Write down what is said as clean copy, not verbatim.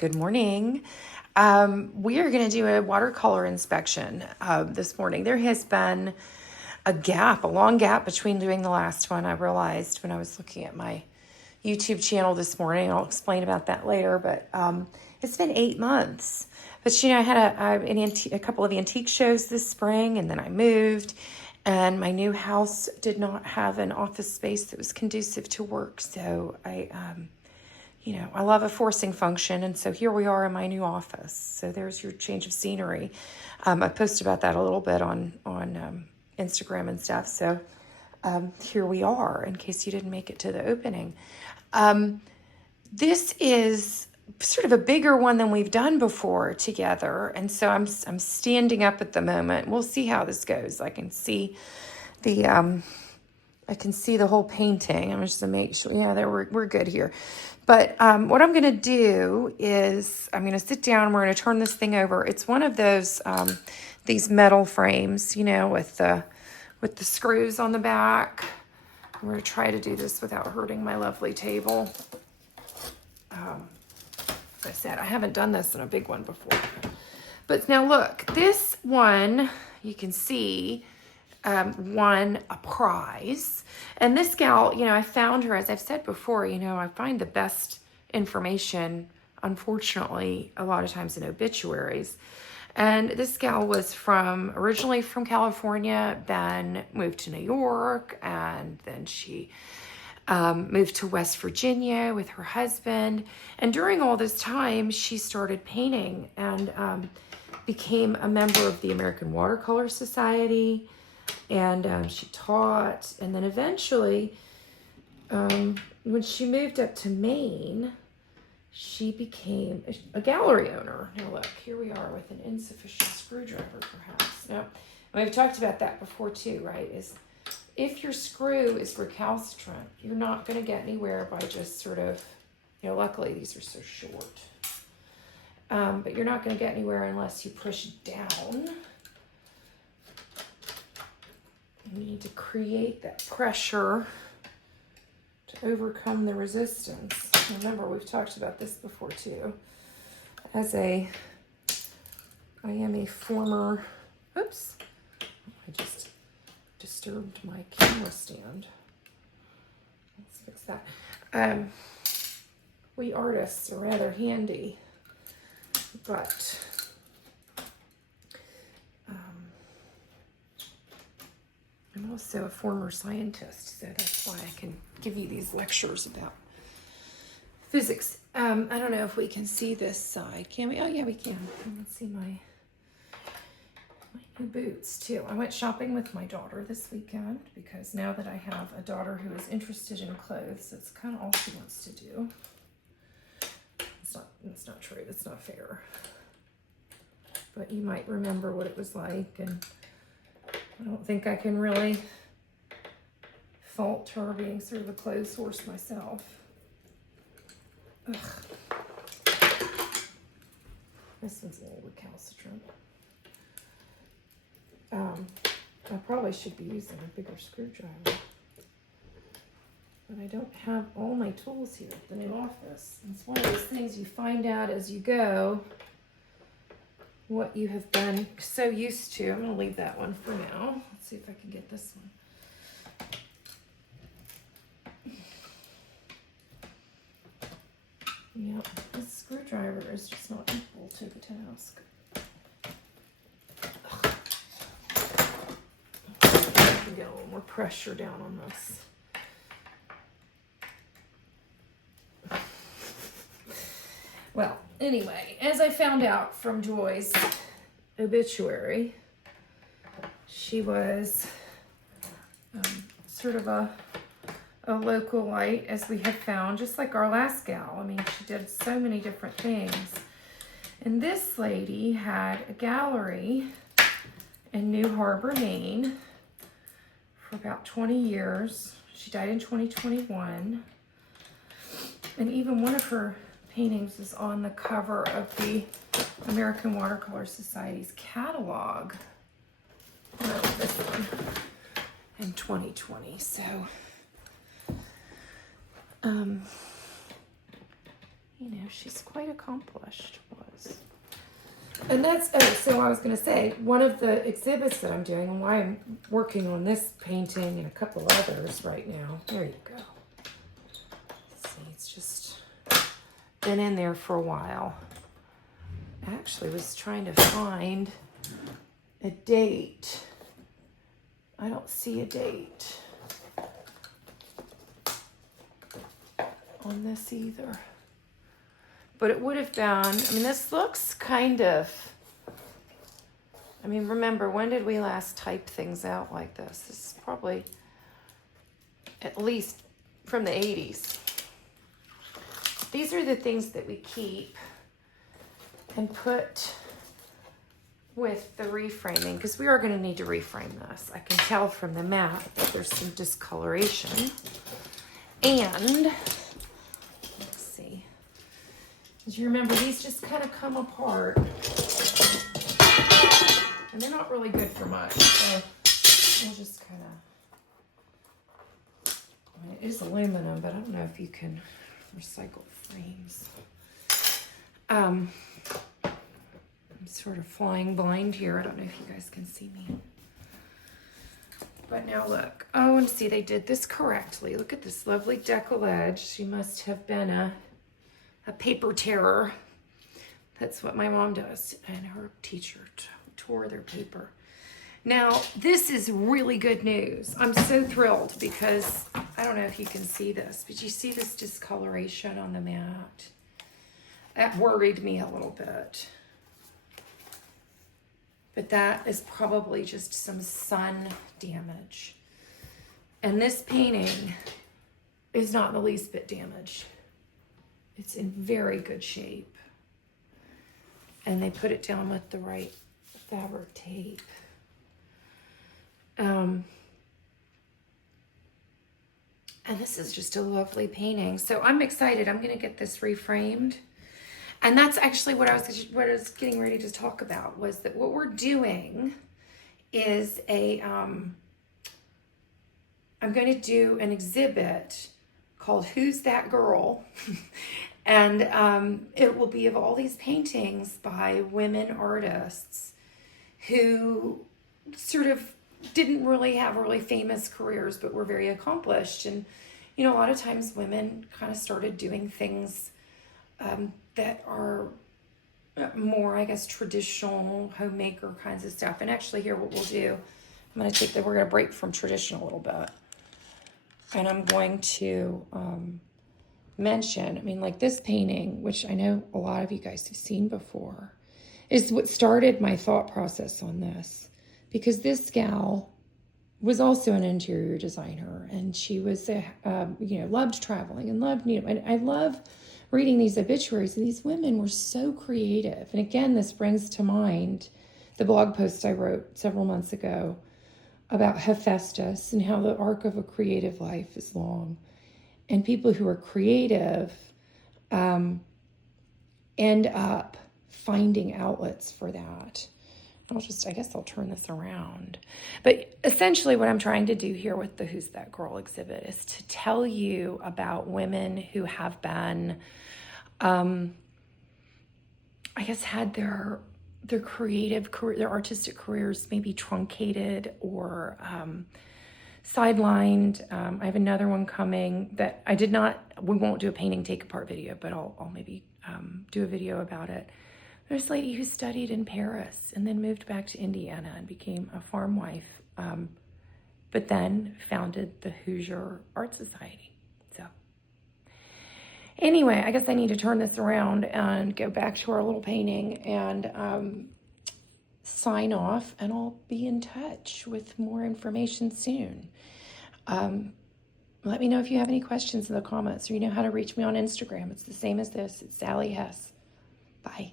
Good morning. We are going to do a watercolor inspection this morning. There has been a long gap between doing the last one. I realized when I was looking at my YouTube channel this morning. I'll explain about that later, but it's been 8 months. But I had a couple of antique shows this spring, and then I moved, and my new house did not have an office space that was conducive to work. So I love a forcing function, and so here we are in my new office. So there's your change of scenery. I posted about that a little bit on Instagram and stuff. So here we are, in case you didn't make it to the opening. This is sort of a bigger one than we've done before together, and so I'm standing up at the moment. We'll see how this goes. I can see the whole painting. I'm just gonna make sure. Yeah, we're good here. But what I'm gonna do is I'm gonna sit down and we're gonna turn this thing over. It's one of those these metal frames, with the screws on the back. I'm gonna try to do this without hurting my lovely table. As I said, I haven't done this in a big one before. But now look, this one, you can see, won a prize. And this gal, I found her, as I've said before, I find the best information, unfortunately, a lot of times in obituaries. And this gal was originally from California, then moved to New York, and then she moved to West Virginia with her husband. And during all this time, she started painting and became a member of the American Watercolor Society. And she taught. And then eventually, when she moved up to Maine, she became a gallery owner. Now look, here we are with an insufficient screwdriver, perhaps. Now, we've talked about that before too, right? Is if your screw is recalcitrant, you're not going to get anywhere by just sort of, luckily these are so short. But you're not going to get anywhere unless you push down. You need to create that pressure to overcome the resistance. Remember, we've talked about this before too. I am a former, oops, I just disturbed my camera stand. Let's fix that. We artists are rather handy, but I'm also a former scientist, so that's why I can give you these lectures about physics. I don't know if we can see this side. Can we? Oh, yeah, we can. Let's see my new boots, too. I went shopping with my daughter this weekend because now that I have a daughter who is interested in clothes, that's kind of all she wants to do. It's not true. It's not fair. But you might remember what it was like, and I don't think I can really fault her being sort of a clothes horse myself. Ugh. This one's a little recalcitrant. I probably should be using a bigger screwdriver. But I don't have all my tools here at the new office. It's one of those things you find out as you go what you have been so used to. I'm going to leave that one for now. Let's see if I can get this one. Yep, this screwdriver is just not equal to the task. I can get a little more pressure down on this. Well, anyway, as I found out from Joy's obituary, she was sort of a localite, as we have found, just like our last gal. I mean, she did so many different things. And this lady had a gallery in New Harbor, Maine for about 20 years. She died in 2021. And even one of her paintings is on the cover of the American Watercolor Society's catalog. This one in 2020. So you know, she's quite accomplished, was. And that's, oh, so I was going to say, one of the exhibits that I'm doing, and why I'm working on this painting and a couple others right now. There you go. See, it's just been in there for a while. I actually was trying to find a date. I don't see a date on this either. But it would have been, I mean, this looks kind of, I mean, remember, when did we last type things out like this? This is probably at least from the 80s. These are the things that we keep and put with the reframing, because we are going to need to reframe this. I can tell from the map that there's some discoloration. And, let's see. As you remember, these just kind of come apart. And they're not really good for much. So we'll just kind of, I mean, it is aluminum, but I don't know if you can recycle frames. I'm sort of flying blind here. I don't know if you guys can see me. But now look. Oh, and see, they did this correctly. Look at this lovely decollage. She must have been a paper tearer. That's what my mom does. And her teacher tore their paper. Now, this is really good news. I'm so thrilled because I don't know if you can see this, but you see this discoloration on the mat? That worried me a little bit. But that is probably just some sun damage. And this painting is not the least bit damaged. It's in very good shape. And they put it down with the right fabric tape. And this is just a lovely painting. So I'm excited. I'm going to get this reframed. And that's actually what I was getting ready to talk about, was that what we're doing is I'm going to do an exhibit called Who's That Girl? And it will be of all these paintings by women artists who sort of didn't really have really famous careers, but were very accomplished. And, you know, a lot of times women kind of started doing things that are more, I guess, traditional homemaker kinds of stuff. And actually here what we'll do, I'm going to take we're going to break from tradition a little bit. And I'm going to mention, I mean, like this painting, which I know a lot of you guys have seen before, is what started my thought process on this. Because this gal was also an interior designer, and she was, loved traveling and loved, and I love reading these obituaries, and these women were so creative. And again, this brings to mind the blog post I wrote several months ago about Hephaestus and how the arc of a creative life is long. And people who are creative end up finding outlets for that. I guess I'll turn this around. But essentially what I'm trying to do here with the Who's That Girl exhibit is to tell you about women who have been, I guess, had their creative career, their artistic careers maybe truncated or sidelined. I have another one coming that we won't do a painting take apart video, but I'll maybe do a video about it. There's a lady who studied in Paris and then moved back to Indiana and became a farm wife, but then founded the Hoosier Art Society. So anyway, I guess I need to turn this around and go back to our little painting and sign off, and I'll be in touch with more information soon. Let me know if you have any questions in the comments, or you know how to reach me on Instagram. It's the same as this. It's Sally Hess. Bye.